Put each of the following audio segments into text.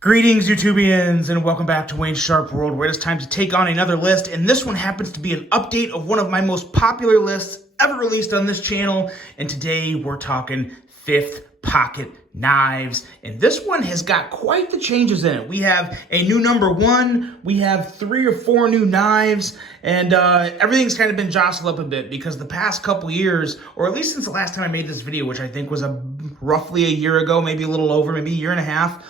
Greetings, YouTubians, and welcome back to Wayne's Sharp World, where it's time to take on another list, and this one happens to be an update of one of my most popular lists ever released on this channel, and today we're talking fifth pocket knives, and this one has got quite the changes in it. We have a new number one, we have 3 or 4 new knives, and everything's kind of been jostled up a bit because the past couple years, or at least since the last time I made this video, which I think was roughly a year ago, maybe a little over, maybe a year and a half,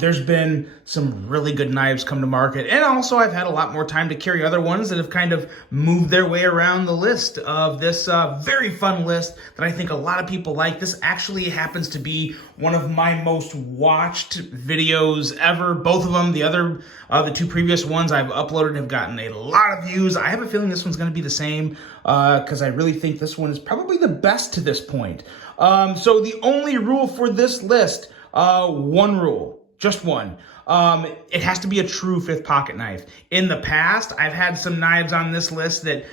there's been some really good knives come to market, and also I've had a lot more time to carry other ones that have kind of moved their way around the list of this very fun list that I think a lot of people like. This actually happens to be one of my most watched videos ever. Both of them, the 2 previous ones I've uploaded have gotten a lot of views. I have a feeling this one's going to be the same because I really think this one is probably the best to this point. So the only rule for this list, one rule, just one. It has to be a true fifth pocket knife. In the past, I've had some knives on this list that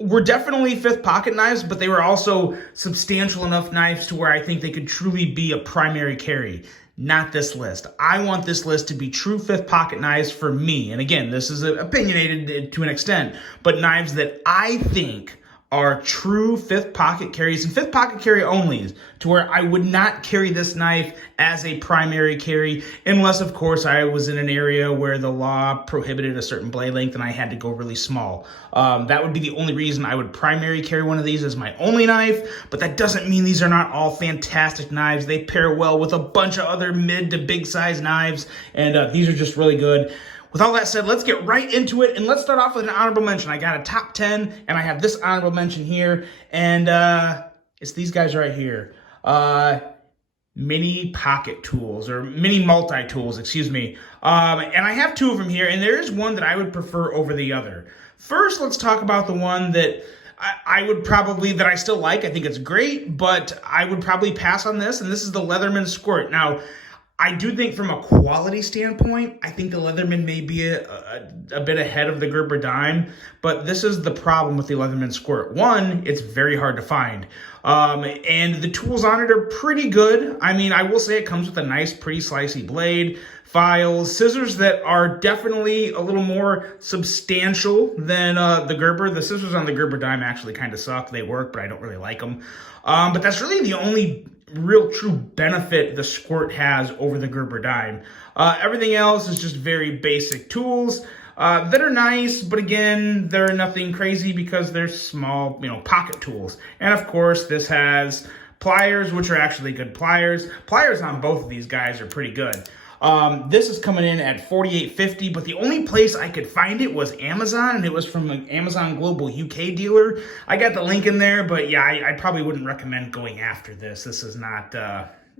were definitely fifth pocket knives, but they were also substantial enough knives to where I think they could truly be a primary carry. Not this list. I want this list to be true fifth pocket knives for me. And again, this is opinionated to an extent, but knives that I think are true fifth pocket carries and fifth pocket carry onlys, to where I would not carry this knife as a primary carry unless, of course, I was in an area where the law prohibited a certain blade length and I had to go really small. That would be the only reason I would primary carry one of these as my only knife, but that doesn't mean these are not all fantastic knives. They pair well with a bunch of other mid to big size knives, and these are just really good. With all that said, let's get right into it, and let's start off with an honorable mention. I got a top 10, and I have this honorable mention here, and it's these guys right here. Mini pocket tools, or mini multi-tools, excuse me. And I have 2 of them here, and there is one that I would prefer over the other. First, let's talk about the one that that I still like. I think it's great, but I would probably pass on this, and this is the Leatherman SQUIRT. Now, I do think from a quality standpoint, I think the Leatherman may be a bit ahead of the Gerber dime, but this is the problem with the Leatherman SQUIRT. One, it's very hard to find, and the tools on it are pretty good. I mean, I will say it comes with a nice, pretty slicey blade, files, scissors that are definitely a little more substantial than the Gerber. The scissors on the Gerber dime actually kind of suck. They work, but I don't really like them. But that's really the only real true benefit the SQUIRT has over the Gerber dime. Everything else is just very basic tools that are nice, but again, they're nothing crazy because they're small, pocket tools. And of course, this has pliers, which are actually good pliers. Pliers on both of these guys are pretty good. This is coming in at $48.50, but the only place I could find it was Amazon, and it was from an Amazon Global UK dealer. I got the link in there, but yeah, I probably wouldn't recommend going after this. This is not,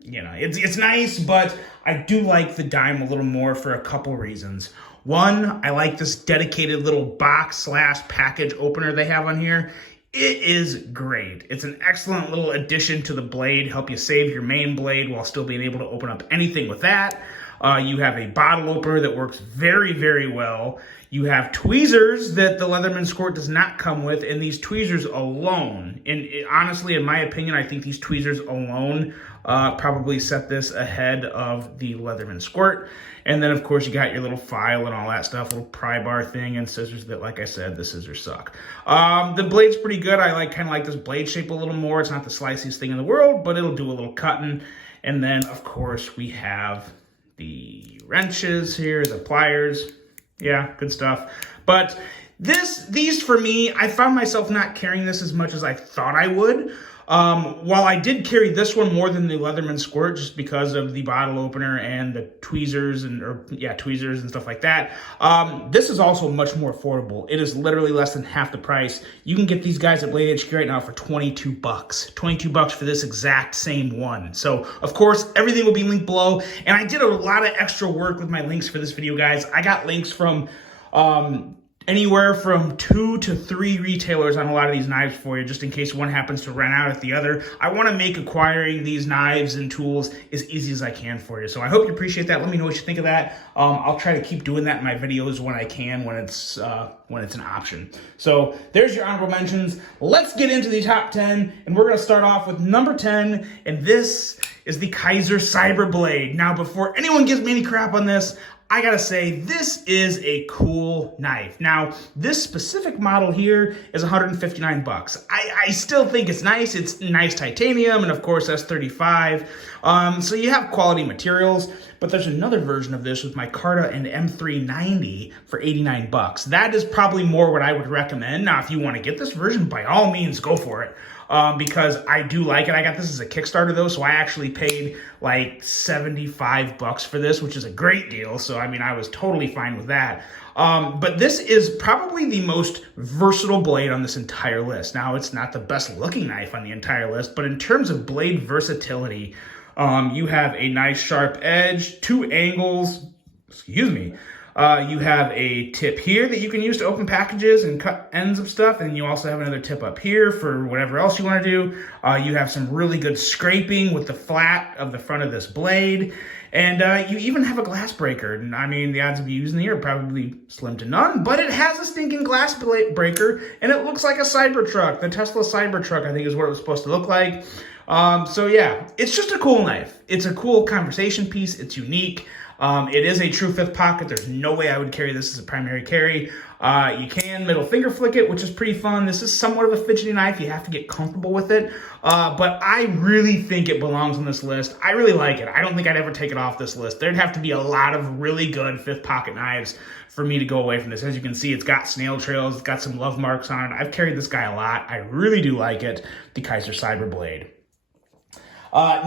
it's nice, but I do like the dime a little more for a couple reasons. One, I like this dedicated little box/package opener they have on here. It is great. It's an excellent little addition to the blade, help you save your main blade while still being able to open up anything with that. You have a bottle opener that works very, very well. You have tweezers that the Leatherman SQUIRT does not come with, and these tweezers alone, and honestly, in my opinion, I think these tweezers alone probably set this ahead of the Leatherman SQUIRT. And then, of course, you got your little file and all that stuff, little pry bar thing, and scissors that, like I said, the scissors suck. The blade's pretty good. I kind of like this blade shape a little more. It's not the sliciest thing in the world, but it'll do a little cutting. And then, of course, we have the wrenches here, the pliers. Yeah, good stuff. But these for me, I found myself not carrying this as much as I thought I would. While I did carry this one more than the Leatherman SQUIRT just because of the bottle opener and the tweezers tweezers and stuff like that, this is also much more affordable. It is literally less than half the price. You can get these guys at Blade HQ right now for 22 bucks. 22 bucks for this exact same one. So, of course, everything will be linked below. And I did a lot of extra work with my links for this video, guys. I got links from anywhere from 2 to 3 retailers on a lot of these knives for you, just in case one happens to run out at the other. I want to make acquiring these knives and tools as easy as I can for you. So I hope you appreciate that. Let me know what you think of that. I'll try to keep doing that in my videos when I can, when it's an option. So there's your honorable mentions. Let's get into the top 10, and we're going to start off with number 10, and this is the KIZER Cyber Blade. Now, before anyone gives me any crap on this, I gotta say, this is a cool knife. Now, this specific model here is 159 bucks. I still think it's nice. It's nice titanium, and of course, S35. So you have quality materials, but there's another version of this with micarta and M390 for 89 bucks. That is probably more what I would recommend. Now, if you want to get this version, by all means, go for it. Because I do like it. I got this as a Kickstarter though, so I actually paid like 75 bucks for this, which is a great deal. So, I mean, I was totally fine with that. But this is probably the most versatile blade on this entire list. Now, it's not the best looking knife on the entire list, but in terms of blade versatility, you have a nice sharp edge, 2 angles, excuse me. You have a tip here that you can use to open packages and cut ends of stuff, and you also have another tip up here for whatever else you want to do. You have some really good scraping with the flat of the front of this blade, and you even have a glass breaker. And I mean, the odds of you using it are probably slim to none, but it has a stinking glass breaker, and it looks like a Cybertruck. The Tesla Cybertruck, I think, is what it was supposed to look like. So yeah, it's just a cool knife. It's a cool conversation piece. It's unique. It is a true 5th pocket. There's no way I would carry this as a primary carry. You can middle finger flick it, which is pretty fun. This is somewhat of a fidgety knife. You have to get comfortable with it. But I really think it belongs on this list. I really like it. I don't think I'd ever take it off this list. There'd have to be a lot of really good 5th pocket knives for me to go away from this. As you can see, it's got snail trails. It's got some love marks on it. I've carried this guy a lot. I really do like it. The KIZER Cyber Blade.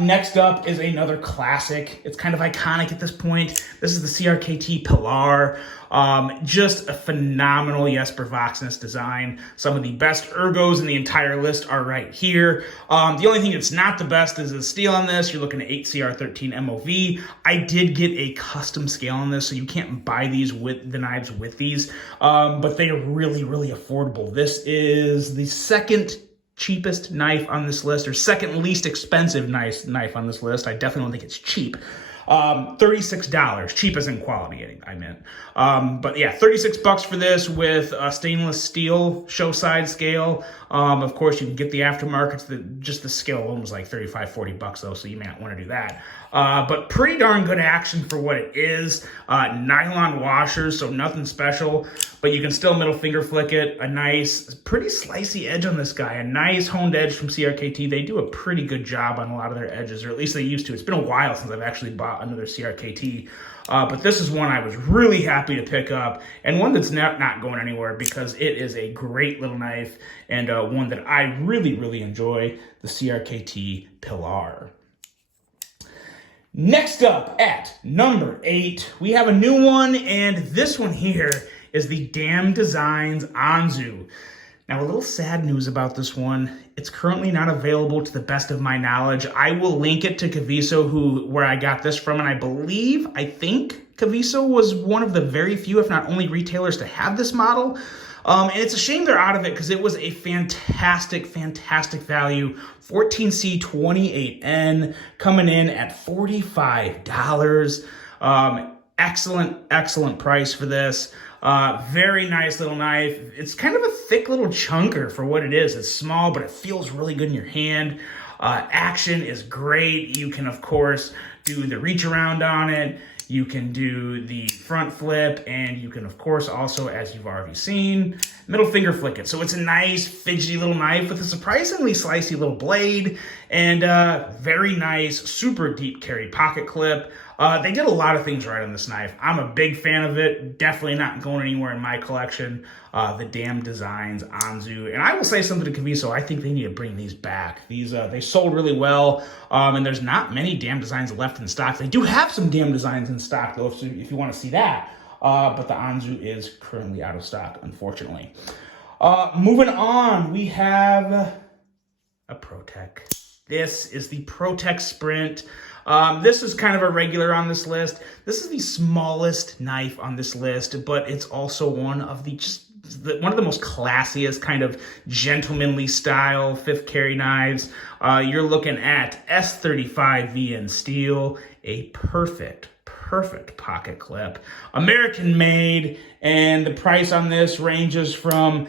Next up is another classic. It's kind of iconic at this point. This is the CRKT PILAR. Just a phenomenal Jesper Voxness design. Some of the best ergos in the entire list are right here. The only thing that's not the best is the steel on this. You're looking at 8CR13 MOV. I did get a custom scale on this, so you can't buy these with the knives with these, but they are really, really affordable. This is the second cheapest knife on this list, or second least expensive knife on this list. I definitely don't think it's cheap. $36, cheap as in quality, I meant. But yeah, 36 bucks for this with a stainless steel show side scale. Of course, you can get the aftermarket. Just the scale alone was like 35, 40 bucks though, so you may not want to do that. But pretty darn good action for what it is. Nylon washers, so nothing special, but you can still middle finger flick it. A nice, pretty slicey edge on this guy. A nice honed edge from CRKT. They do a pretty good job on a lot of their edges, or at least they used to. It's been a while since I've actually bought another CRKT. But this is one I was really happy to pick up, and one that's not going anywhere because it is a great little knife, and one that I really, really enjoy, the CRKT PILAR. Next up at number 8, we have a new one, and this one here is the Damn Designs ANZU. Now, a little sad news about this one. It's currently not available to the best of my knowledge. I will link it to Kaviso, where I got this from, and I think Kaviso was one of the very few, if not only, retailers to have this model. And it's a shame they're out of it because it was a fantastic, fantastic value. 14C28N coming in at $45. Excellent, excellent price for this. Very nice little knife. It's kind of a thick little chunker for what it is. It's small, but it feels really good in your hand. Action is great. You can, of course, do the reach around on it. You can do the front flip, and you can, of course, also, as you've already seen, middle finger flick it. So it's a nice, fidgety little knife with a surprisingly slicey little blade, and very nice, super deep carry pocket clip. They did a lot of things right on this knife. I'm a big fan of it. Definitely not going anywhere in my collection. The Damn Designs ANZU. And I will say something to Kaviso. I think they need to bring these back. These they sold really well, and there's not many Damn Designs left in stock. They do have some Damn Designs in stock, though, if you want to see that. But the ANZU is currently out of stock, unfortunately. Moving on, we have a PROTECH. This is the PROTECH Sprint. This is kind of a regular on this list. This is the smallest knife on this list, but it's also one of the most classiest, kind of gentlemanly style 5th carry knives. You're looking at S35 VN steel, a perfect pocket clip, American made, and the price on this ranges from,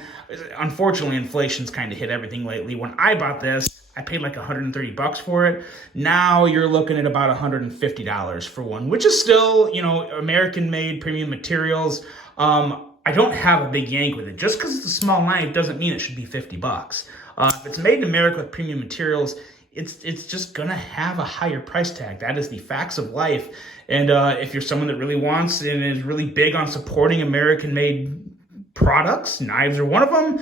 unfortunately, inflation's kind of hit everything lately. When I bought this, I paid like $130 for it. Now you're looking at about $150 for one, which is still, you know, American-made premium materials. I don't have a big yank with it. Just because it's a small knife doesn't mean it should be $50. If it's made in America with premium materials, it's just gonna have a higher price tag. That is the facts of life. And if you're someone that really wants and is really big on supporting American-made products, knives are one of them,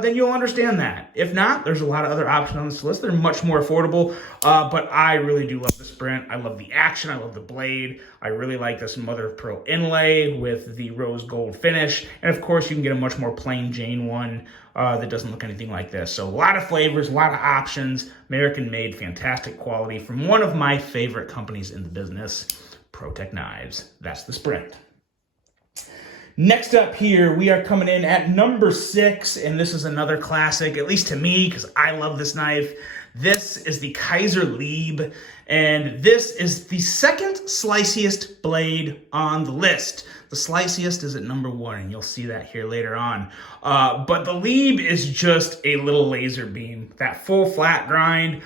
then you'll understand that. If not, there's a lot of other options on this list that are much more affordable, but I really do love the Sprint. I love the action, I love the blade. I really like this mother of pearl inlay with the rose gold finish, and of course you can get a much more plain Jane one that doesn't look anything like this. So a lot of flavors, a lot of options, American made, fantastic quality from one of my favorite companies in the business, PROTECH Knives. That's the Sprint. Next up here, we are coming in at number 6, and this is another classic, at least to me, because I love this knife. This is the KIZER LIEB, and this is the second sliciest blade on the list. The sliciest is at number 1, and you'll see that here later on. But the LIEB is just a little laser beam. That full flat grind,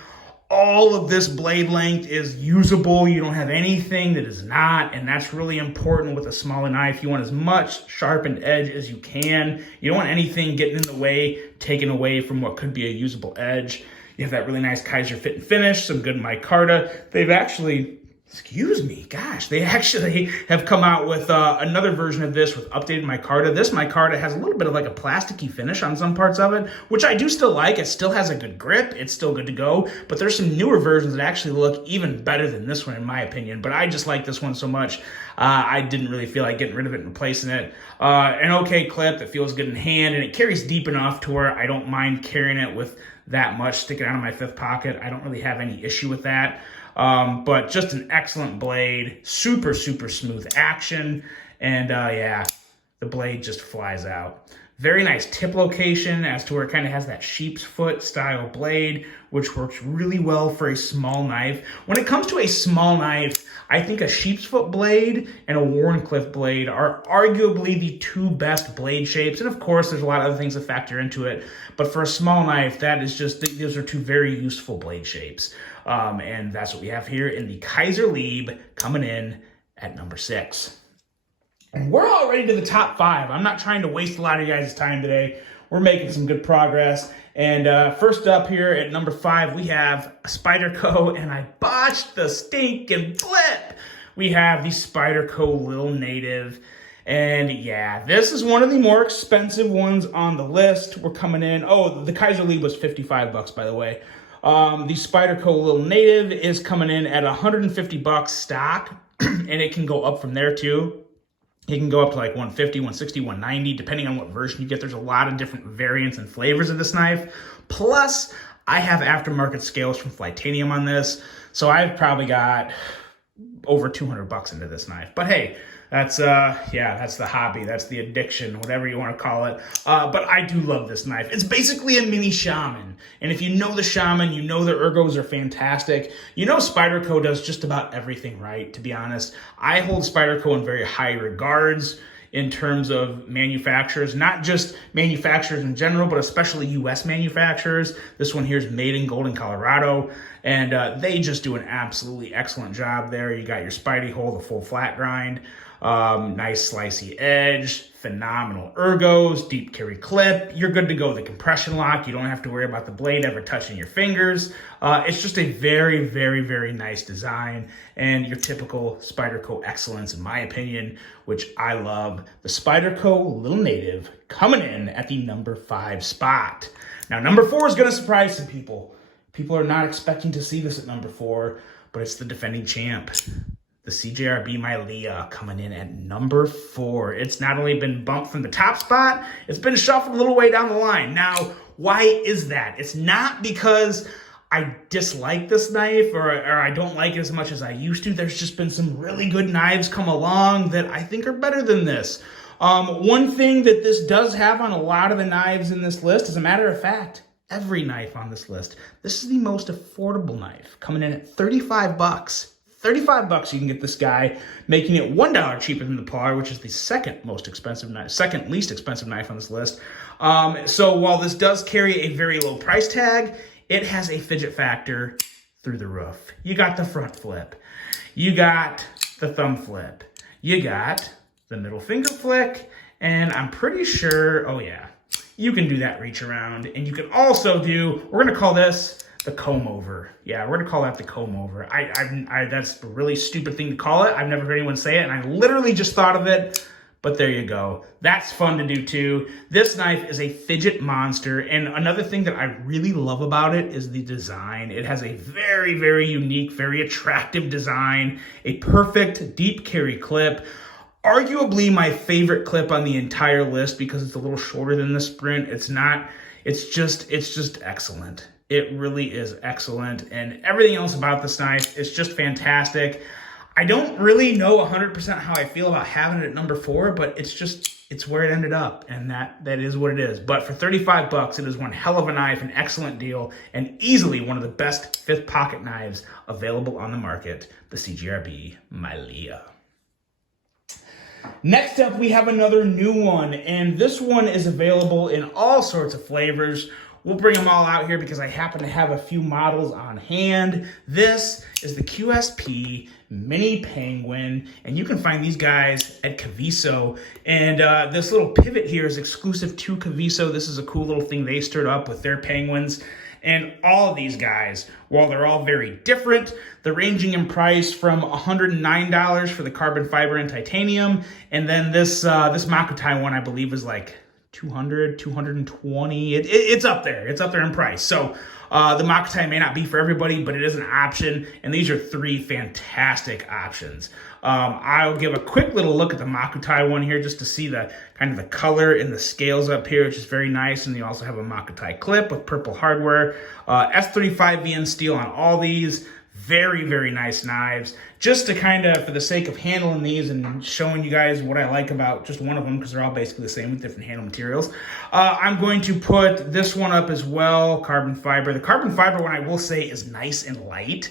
all of this blade length is usable. You don't have anything that is not, and that's really important with a smaller knife. You want as much sharpened edge as you can. You don't want anything getting in the way, taken away from what could be a usable edge. You have that really nice KIZER fit and finish, some good micarta. They've actually, excuse me, gosh, they actually have come out with another version of this with updated micarta. This micarta has a little bit of like a plasticky finish on some parts of it, which I do still like. It still has a good grip. It's still good to go, but there's some newer versions that actually look even better than this one in my opinion, but I just like this one so much. I didn't really feel like getting rid of it and replacing it. An okay clip that feels good in hand, and it carries deep enough to where I don't mind carrying it with that much sticking out of my 5th pocket. I don't really have any issue with that. But just an excellent blade, super, super smooth action. And yeah, the blade just flies out. Very nice tip location as to where it kind of has that sheep's foot style blade, which works really well for a small knife. When it comes to a small knife, I think a sheep's foot blade and a Wharncliffe blade are arguably the 2 best blade shapes. And of course, there's a lot of other things that factor into it. But for a small knife, that is just, those are 2 very useful blade shapes. And that's what we have here in the KIZER LIEB, coming in at number 6. And we're already to the top 5. I'm not trying to waste a lot of you guys' time today. We're making some good progress. And first up here at number 5, we have a SPYDERCO, and I botched the stinking flip. We have the SPYDERCO Little Native. And yeah, this is one of the more expensive ones on the list. We're coming in, oh, the KIZER LIEB was $55, by the way. The SPYDERCO Little Native is coming in at $150 stock, and it can go up from there too. It can go up to like 150, 160, 190, depending on what version you get. There's a lot of different variants and flavors of this knife. Plus, I have aftermarket scales from Flightanium on this, so I've probably got over $200 into this knife. But hey, that's yeah, that's the hobby, that's the addiction, whatever you want to call it. But I do love this knife. It's basically a mini Shaman, and if you know the Shaman, you know the ergos are fantastic. You know SPYDERCO does just about everything right, to be honest. I hold SPYDERCO in very high regards in terms of manufacturers, not just manufacturers in general, but especially U.S. manufacturers. This one here is made in Golden, Colorado, and they just do an absolutely excellent job there. You got your Spidey hole, the full flat grind, nice slicey edge, phenomenal ergos, deep carry clip. You're good to go. The compression lock, you don't have to worry about the blade ever touching your fingers. It's just a very, very, very nice design, and your typical SPYDERCO excellence, in my opinion, which I love. The SPYDERCO Little Native coming in at the number 5 spot. Now, number 4 is going to surprise some people. People are not expecting to see this at number 4, but it's the defending champ. The CJRB MAILEAH coming in at number 4. It's not only been bumped from the top spot, it's been shuffled a little way down the line. Now, why is that? It's not because I dislike this knife or I don't like it as much as I used to. There's just been some really good knives come along that I think are better than this. One thing that this does have on a lot of the knives in this list, as a matter of fact, every knife on this list, this is the most affordable knife, coming in at $35. $35 you can get this guy, making it $1 cheaper than the PILAR, which is the second least expensive knife on this list. So while this does carry a very low price tag, it has a fidget factor through the roof. You got the front flip. You got the thumb flip. You got the middle finger flick. And I'm pretty sure, oh yeah, you can do that reach around. And you can also do, we're going to call this the comb over. Yeah, we're going to call that the comb over. That's a really stupid thing to call it. I've never heard anyone say it, and I literally just thought of it. But there you go. That's fun to do too. This knife is a fidget monster. And another thing that I really love about it is the design. It has a very, very unique, very attractive design, a perfect deep carry clip. Arguably my favorite clip on the entire list because it's a little shorter than the Sprint. It's just excellent. It really is excellent. And everything else about this knife is just fantastic. I don't really know 100% how I feel about having it at number 4, but it's where it ended up, and that is what it is. But for 35 bucks, it is one hell of a knife, an excellent deal, and easily one of the best fifth pocket knives available on the market, the CJRB MAILEAH. Next up, we have another new one, and this one is available in all sorts of flavors. We'll bring them all out here because I happen to have a few models on hand. This is the QSP Mini Penguin, and you can find these guys at Kiviso. And this little pivot here is exclusive to Kiviso. This is a cool little thing they stirred up with their penguins. And all of these guys, while they're all very different, they're ranging in price from $109 for the carbon fiber and titanium. And then this Makutai one, I believe, is like $200, $220. It's up there. It's up there in price. So the Makutai may not be for everybody, but it is an option. And these are 3 fantastic options. I'll give a quick little look at the Makutai one here just to see the kind of the color and the scales up here, which is very nice. And you also have a Makutai clip with purple hardware. S35 VN steel on all these. Very, very nice knives. Just to kind of, for the sake of handling these and showing you guys what I like about just one of them, because they're all basically the same with different handle materials, I'm going to put this one up as well, carbon fiber. The carbon fiber one, I will say, is nice and light.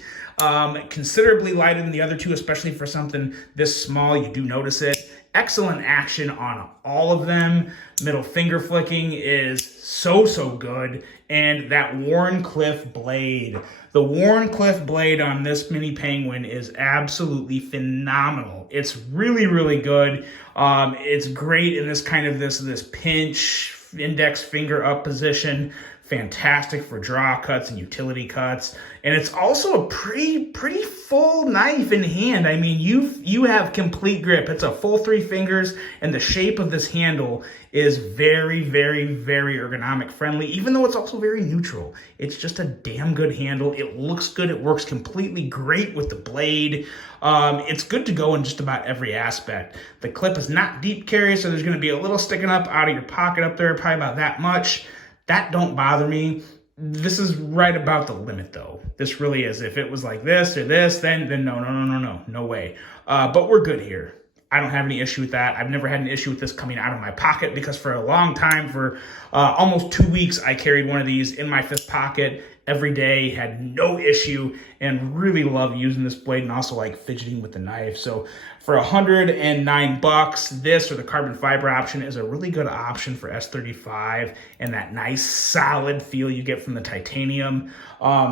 Considerably lighter than the other two, especially for something this small. You do notice it. Excellent action on all of them. Middle finger flicking is so good. And that Wharncliffe blade. The Wharncliffe blade on this Mini Penguin is absolutely phenomenal. It's really, really good. It's great in this kind of this pinch, index finger up position. Fantastic for draw cuts and utility cuts. And it's also a pretty full knife in hand. I mean, you have complete grip. It's a full 3 fingers, and the shape of this handle is very, very, very ergonomic friendly, even though it's also very neutral. It's just a damn good handle. It looks good. It works completely great with the blade. It's good to go in just about every aspect. The clip is not deep carry, so there's going to be a little sticking up out of your pocket up there, probably about that much. That don't bother me. This is right about the limit, though. This really is. If it was like this or this, then no way. But we're good here. I don't have any issue with that. I've never had an issue with this coming out of my pocket because for a long time, for almost 2 weeks, I carried one of these in my fifth pocket every day, had no issue, and really love using this blade and also like fidgeting with the knife. So for $109, this or the carbon fiber option is a really good option for S35 and that nice solid feel you get from the titanium.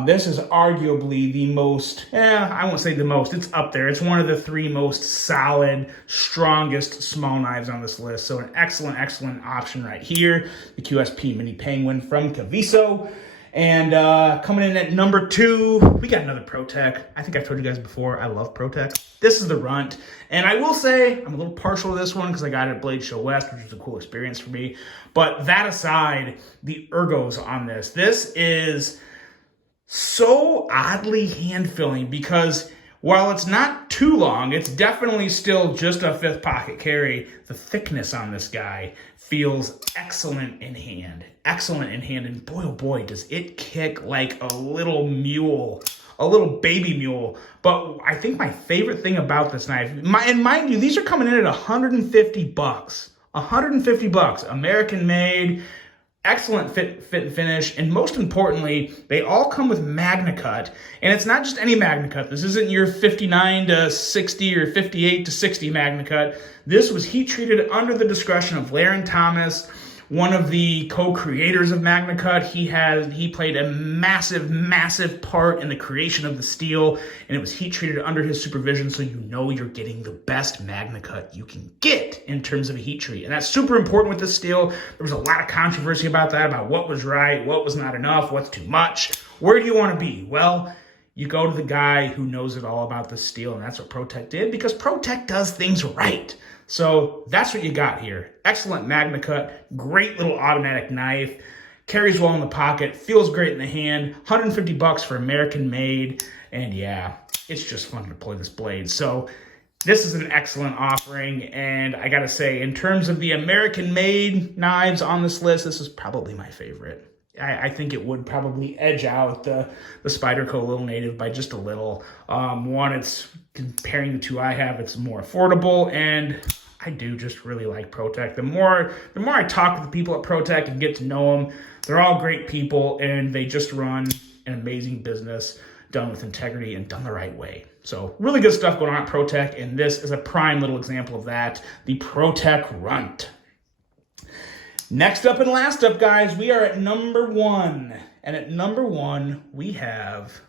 This is arguably the most, I won't say the most, it's up there. It's one of the 3 most solid, strongest small knives on this list. So an excellent option right here. The QSP Mini Penguin from Kiviso. And coming in at number 2, we got another PROTECH. I think I've told you guys before, I love PROTECH. This is the RUNT. And I will say, I'm a little partial to this one because I got it at Blade Show West, which was a cool experience for me. But that aside, the ergos on this is so oddly hand-filling because while it's not too long, it's definitely still just a fifth pocket carry. The thickness on this guy feels excellent in hand. Excellent in hand. And boy, oh boy, does it kick like a little mule. A little baby mule. But I think my favorite thing about this knife, and mind you, these are coming in at $150. $150. American made. Excellent fit and finish, and most importantly, they all come with Magna Cut, and it's not just any Magna Cut. This isn't your 59 to 60 or 58 to 60 Magna Cut. This was heat treated under the discretion of Laren Thomas one of the co-creators of MagnaCut. He played a massive part in the creation of the steel, and it was heat treated under his supervision, so you know you're getting the best MagnaCut you can get in terms of a heat treat. And that's super important with this steel. There was a lot of controversy about that, about what was right, what was not enough, what's too much. Where do you want to be? Well, you go to the guy who knows it all about the steel, and that's what PROTECH did, because PROTECH does things right. So that's what you got here. Excellent MagnaCut, great little automatic knife, carries well in the pocket, feels great in the hand, $150 for American made, and yeah, it's just fun to play this blade. So this is an excellent offering, and I gotta say, in terms of the American made knives on this list, this is probably my favorite. I think it would probably edge out the Spyderco Little Native by just a little. One, it's comparing the two I have, it's more affordable, and I do just really like PROTECH. The more I talk with the people at PROTECH and get to know them, they're all great people, and they just run an amazing business done with integrity and done the right way. So really good stuff going on at PROTECH, and this is a prime little example of that, the PROTECH RUNT. Next up and last up, guys, we are at number 1. And at number 1, we have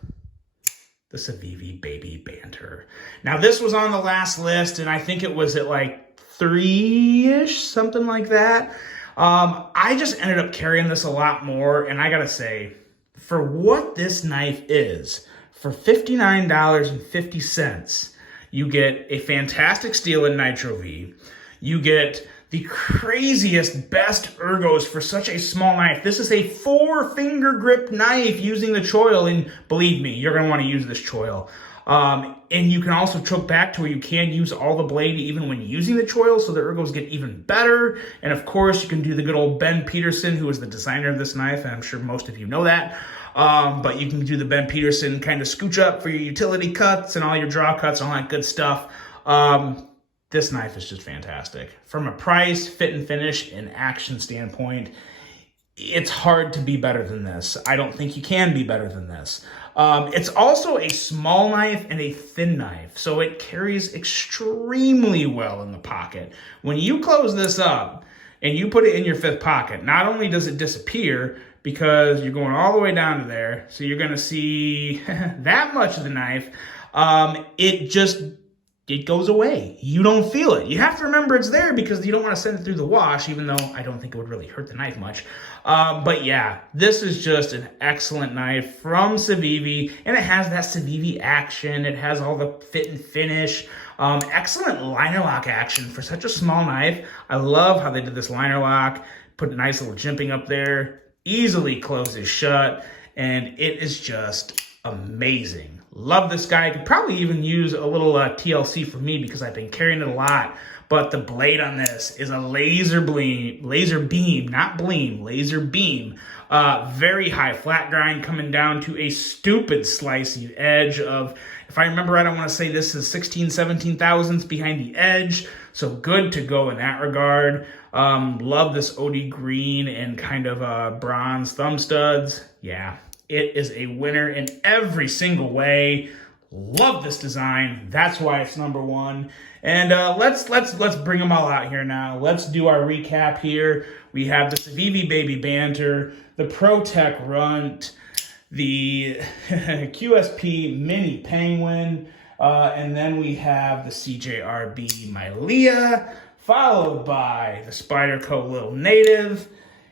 the CIVIVI Baby Banter. Now, this was on the last list, and I think it was at like 3-ish, something like that. I just ended up carrying this a lot more, and I gotta say, for what this knife is, for $59.50, you get a fantastic steel in Nitro V. You get the craziest, best ergos for such a small knife. This is a 4-finger grip knife using the choil, and believe me, you're gonna wanna use this choil. And you can also choke back to where you can use all the blade even when using the choil, so the ergos get even better. And of course, you can do the good old Ben Peterson, who is the designer of this knife, and I'm sure most of you know that. But you can do the Ben Peterson kind of scooch up for your utility cuts and all your draw cuts and all that good stuff. This knife is just fantastic. From a price, fit and finish, and action standpoint, it's hard to be better than this. I don't think you can be better than this. It's also a small knife and a thin knife, so it carries extremely well in the pocket. When you close this up and you put it in your 5th pocket, not only does it disappear because you're going all the way down to there, so you're gonna see that much of the knife, it goes away. You don't feel it. You have to remember it's there because you don't want to send it through the wash, even though I don't think it would really hurt the knife much. But yeah, this is just an excellent knife from CIVIVI, and it has that CIVIVI action. It has all the fit and finish. Excellent liner lock action for such a small knife. I love how they did this liner lock, put a nice little jimping up there, easily closes shut, and it is just amazing. Love this guy. I could probably even use a little TLC for me because I've been carrying it a lot. But the blade on this is a laser beam, not bleem, laser beam. Very high flat grind coming down to a stupid slicey edge of, if I remember right, I want to say this is 16, 17 thousandths behind the edge. So good to go in that regard. Love this OD green and kind of bronze thumb studs. Yeah. It is a winner in every single way. Love this design. That's why it's number 1. And let's bring them all out here now. Let's do our recap here. We have the CIVIVI Baby Banter, the PROTECH RUNT, the QSP Mini Penguin, and then we have the CJRB MAILEAH, followed by the Spyderco Little Native.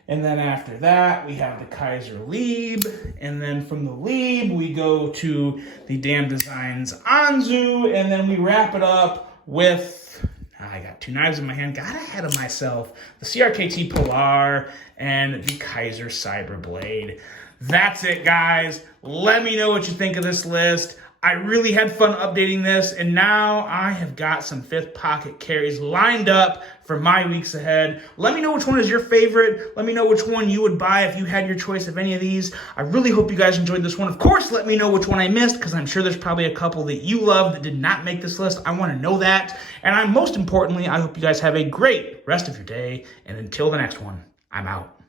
And then after that, we have the KIZER LIEB. And then from the LIEB, we go to the Damn Designs ANZU. And then we wrap it up with, I got 2 knives in my hand, got ahead of myself, the CRKT PILAR and the KIZER Cyber Blade. That's it, guys. Let me know what you think of this list. I really had fun updating this, and now I have got some 5th pocket carries lined up for my weeks ahead. Let me know which one is your favorite. Let me know which one you would buy if you had your choice of any of these. I really hope you guys enjoyed this one. Of course, let me know which one I missed, because I'm sure there's probably a couple that you love that did not make this list. I want to know that. And most importantly, I hope you guys have a great rest of your day. And until the next one, I'm out.